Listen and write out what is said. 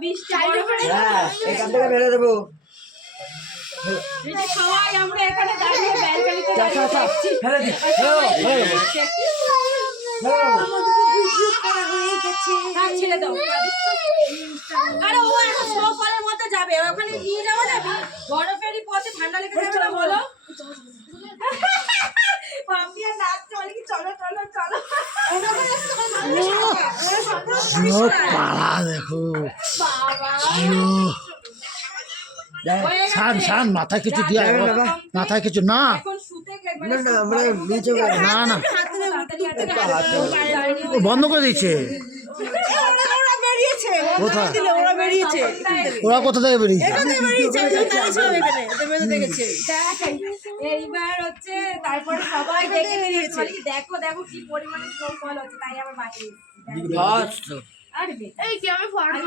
বৃষ্টি হ্যাঁ এখান থেকে ফেলে দেবো। সবাই আমরা এখানে দাঁড়িয়ে ব্যালকনিতে দাঁড়িয়ে দেখছি। ফেলে দি ছেড়ে দাও। আরে ও এখন স্নোফলের মধ্যে যাবে, ওখানে নিয়ে যাওয়া যাবে? বরফেরই পথে ঠান্ডা লেগে যাবে না বলো? পাপিয়া নাচছে বলে কি চলো চলো চলো। পাড়া দেখো বাবা শান শান মাথায় কিছু দিয়া মাথায় কিছু না এখন শুতে না না আমরা নিচে না না ও বন্ধ করে দিচ্ছে কোথায় ওরা কোথা থেকে বেরিয়েছে এইবার হচ্ছে তারপরে সবাই দেখে বেরিয়েছে দেখো দেখো কি পরিমাণে স্নোফল হচ্ছে, তাই আমার বাড়ি ঘাস তো আরে এই কি আমি ফটো